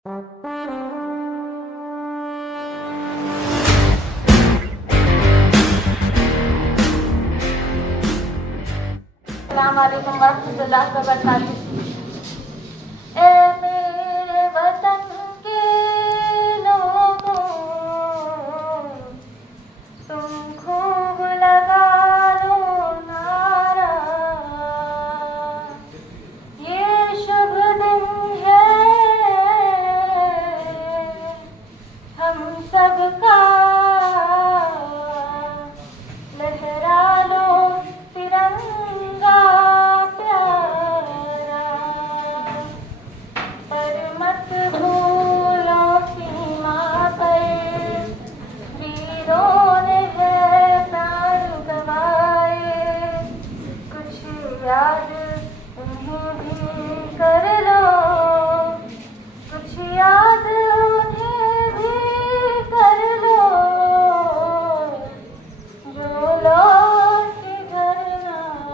अस्सलामुअलैकुम वरहमतुल्लाहि वबरकातुहू। ए मेरे वतन के लोगों, तुम खूब लगा लो नारा, ये शुभ दिन है हम सबका, लहरा लो तिरंगा प्यारा, पर मत भूलो सीमा पर वीरों ने है प्राण गंवाए, कुछ याद उन्हें भी कर लो, कुछ याद उन्हें भी कर लो, जो लौट के घर न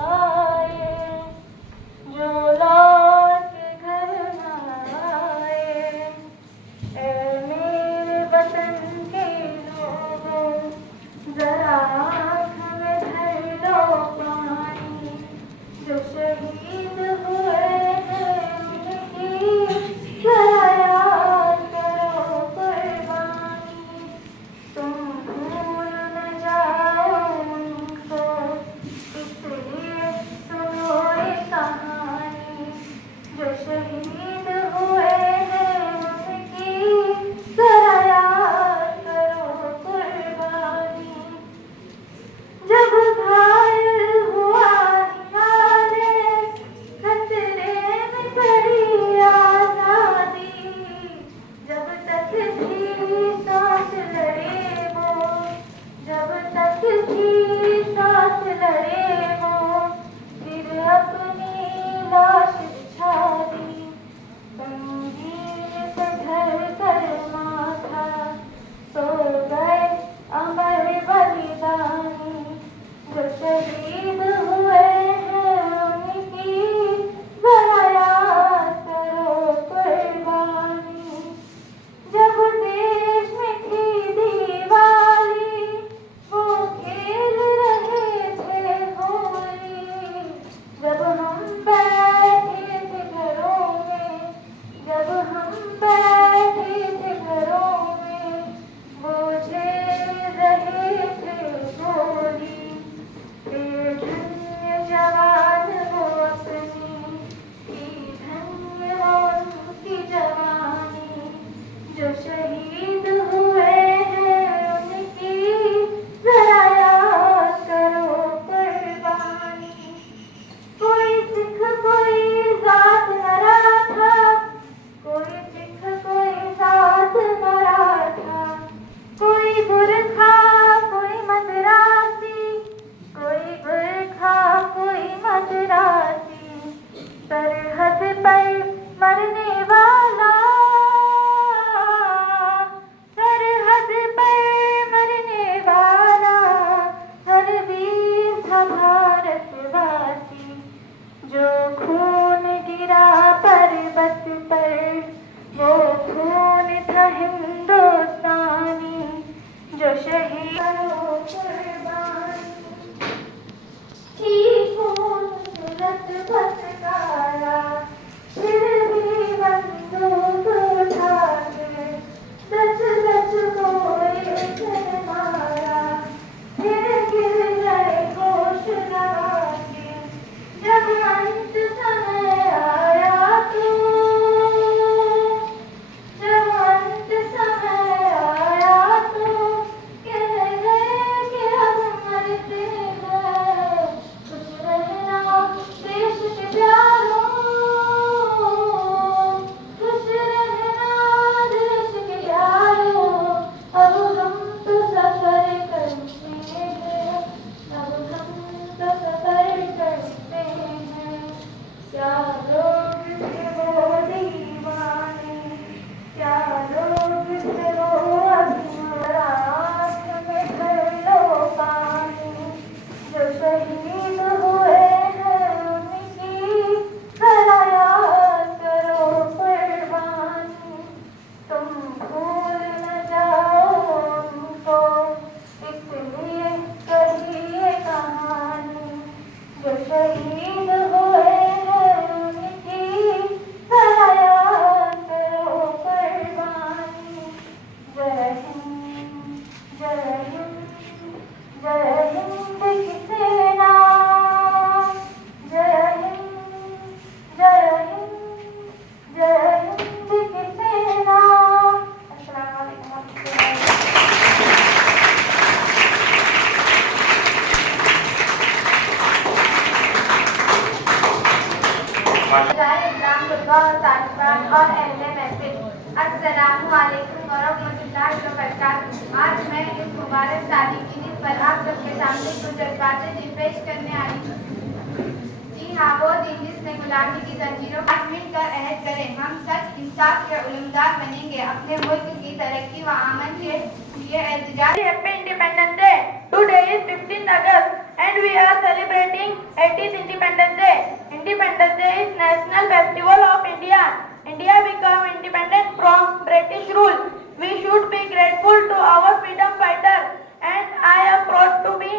आए, जो लौट के घर न आए। अस्सलामुअलैकुम वरहमतुल्लाहि वबरकातुहू। आज मैं इस मुबारक शादी की दिन पर आप सबके सामने कुछ जज्बातें पेश करने आई हूँ। जी हाँ, वो दिन जिसने गुलामी की जंजीरों को मिलकर अहद करें। हम सच इंसाफ के उलमदार बनेंगे, अपने मुल्क की तरक्की व आमन के लिए एहतजाज। Happy Independence Day. Today is 15 August and we are celebrating 80th Independence Day. Independence Day is national festival of India. India became independent from British rule. We should be grateful to our freedom fighters and I am proud to be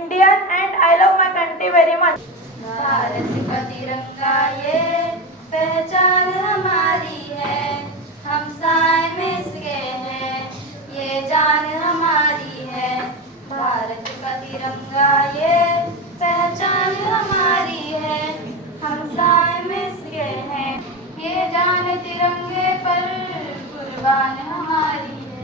Indian and I love my country very much. Bharat का तिरंगा ये पहचान हमारी है, हम साए में इसके हैं, ये जान हमारी है। भारत का तिरंगा ये पहचान हमारी है, हम साए में इसके हैं, ये जान तिरंगे पर कुर्बान हमारी है।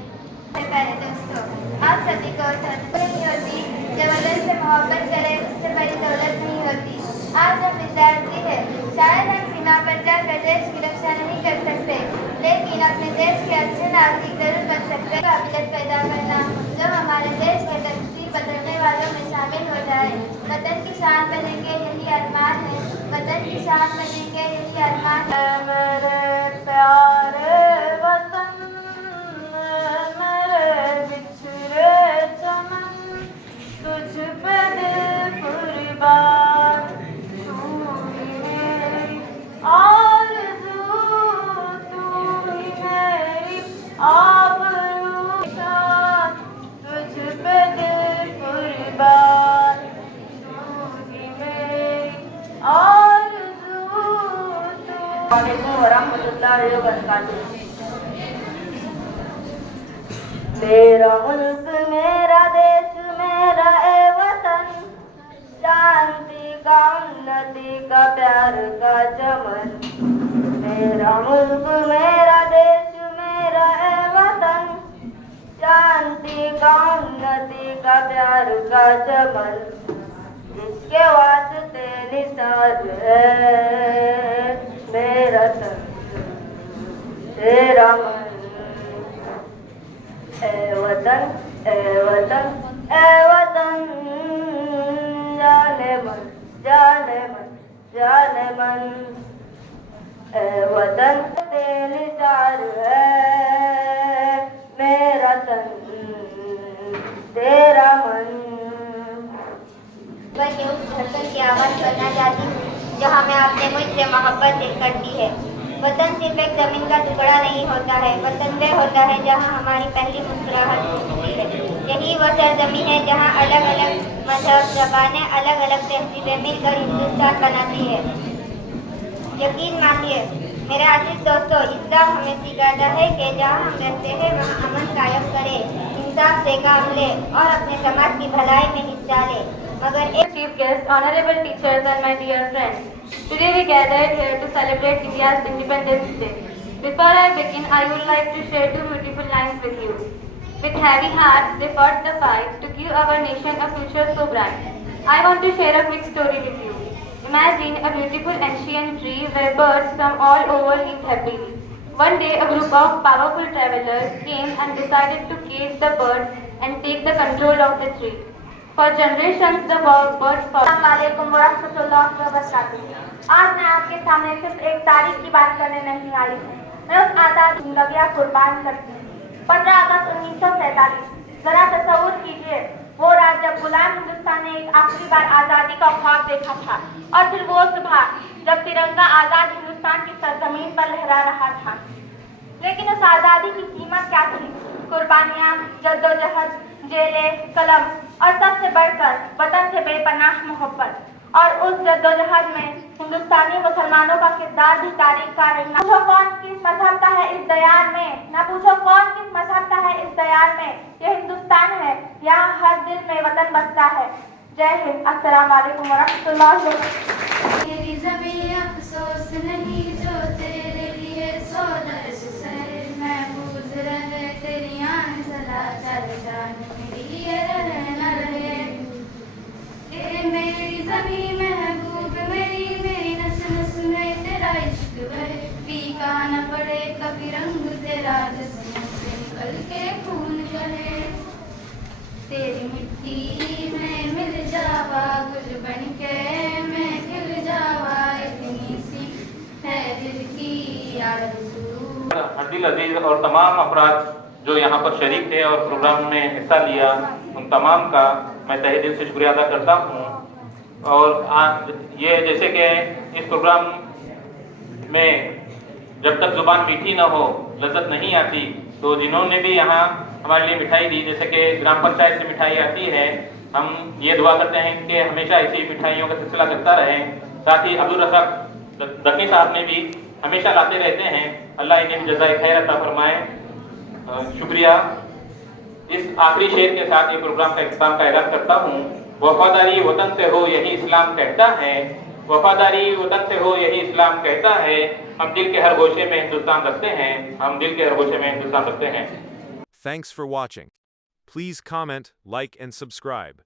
प्यारे दोस्तों, आप सभी को नहीं होती, जब अल्लाह से मोहब्बत करें उससे बड़ी दौलत नहीं होती। आज हम विद्यार्थी हैं, शायद हम सीमा पर जाकर देश की रक्षा नहीं कर सकते, लेकिन अपने देश के अच्छे नागरिक जरूर बन सकते हैं। काबिलियत पैदा करना जो हमारे देश के तकदीर बदलने वालों में शामिल हो जाए। वतन की शान बनेंगे यही अरमान है, वतन की शान बनेंगे यही अरमान है। मेरे प्यारे वतन, मेरे बिछड़े चमन, तुझ पे दिल कुर्बान, तू ही मेरी आरज़ू, तू ही मेरी आबरू, तुझ पे दिल कुर्बान, तू ही मेरी आरज़ू, वालेकुम वरहमतुल्लाहि वबरकातुहू। मेरा मुल्क मेरा देश मेरा ए वतन, शांति का उन्नति का प्यार का चमन। मेरा मुल्क मेरा देश मेरा ए वतन, शांति का उन्नति का प्यार का चमन। जिसके वास्ते निसार है मेरा तन तेरा मन। ए वतन ए वतन ए वतन, जाने मन जाने मन जाने मन। ए वतन निसार है मेरा तन तेरा मन। मैं उस धड़कन की आवाज़ करना चाहती हूँ जहाँ मैं अपने मुल्क से मोहब्बत करती है। वतन सिर्फ एक ज़मीन का टुकड़ा नहीं होता है, वतन वह होता है जहाँ हमारी पहली मुस्कुराहट होती है। यही वह सरजमीन है जहाँ अलग अलग मजहब, ज़बानें, अलग अलग तहजीबें मिलकर हिंदुस्तान बनाती है। यकीन मानिए मेरे अजीज दोस्तों, इस्लाम हमें सिखाता है कि जहाँ हम रहते हैं वहाँ अमन कायम करें, इंसाफ से काम लें और अपने समाज की भलाई में हिस्सा लें। मगर एक Chief guests, honorable teachers and my dear friends, today we gathered here to celebrate India's Independence Day. Before I begin, I would like to share two beautiful lines with you. With heavy hearts, they fought the fight to give our nation a future so bright. I want to share a quick story with you. Imagine a beautiful ancient tree where birds from all over lived happily. One day, a group of powerful travelers came and decided to cage the birds and take the control of the tree. For generations, the birds fought. अस्सलामुअलैकुम वरहमतुल्लाहि वबरकातुहू। आज मैं आपके सामने सिर्फ एक तारीख की बात करने नहीं आई हूँ, मैं उस आज़ाद जिंदगियाँ कुर्बान करती हूँ। 15 अगस्त 1947। जरा तसव्वुर कीजिए, वो रात जब गुलाम हिंदुस्तान ने एक आखिरी बार आज़ादी का ख्वाब देखा था, और फिर वो सुबह जब तिरंगा आज़ाद हिंदुस्तान की सरजमीन पर लहरा रहा था। लेकिन उस आज़ादी की कीमत क्या थी? कुर्बानियाँ, जद्दोजहद, जेलें, कलम और सबसे बढ़कर वतन से बेपनाह मोहब्बत। और उस जद्दोजहद में हिंदुस्तानी मुसलमानों का किरदार भी तारीख का है। न पूछो कौन किस मजहब का है इस दयार में, न पूछो कौन किस मजहब का है इस दयार में। ये हिंदुस्तान है, यहाँ हर दिल में वतन बसता है। जय हिंद। अस्सलाम वालेकुम वरहमतुल्लाहि वबरकातुहू। तेरी ज़मीं अफसोस नहीं जो तेरे लिए सोलह शहर महफूज रहे, तेरी आन सदा चल जाने मेरी ये रहे न रहे। ए मेरी ज़मीं महबूब मेरी नस नस में तेरा इश्क बहे, फीका न पड़े कभी रंग तेरा मिट्टी में मिल जावा, गुल बनके मैं खिल जावा, इतनी सी है दिल की आरज़ू। हड्डिल अजीज और तमाम अफराद जो यहाँ पर शरीक थे और प्रोग्राम में हिस्सा लिया, उन तमाम का मैं तहे दिल से शुक्रिया अदा करता हूँ। और ये जैसे कि इस प्रोग्राम में जब तक ज़ुबान मीठी ना हो लज्जत नहीं आती, तो जिन्होंने भी यहाँ हमारे लिए मिठाई दी, जैसे कि ग्राम पंचायत से मिठाई आती है, हम ये दुआ करते हैं कि हमेशा ऐसी मिठाइयों का सिलसिला करता रहे। साथ ही अब्दुल रज़ाक दकी साहब ने भी हमेशा लाते रहते हैं, अल्लाह इन्हें जज़ाए खैर अता फरमाए। शुक्रिया। इस आखिरी शेर के साथ ये प्रोग्राम का इख्तिताम का ऐलान करता हूँ। वफादारी वतन से हो यही इस्लाम कहता है, वफादारी वतन से हो यही इस्लाम कहता है। हम दिल के हर गोशे में हिंदुस्तान रखते हैं, हम दिल के हर गोशे में हिंदुस्तान रखते हैं। Thanks for watching. Please comment, like and subscribe.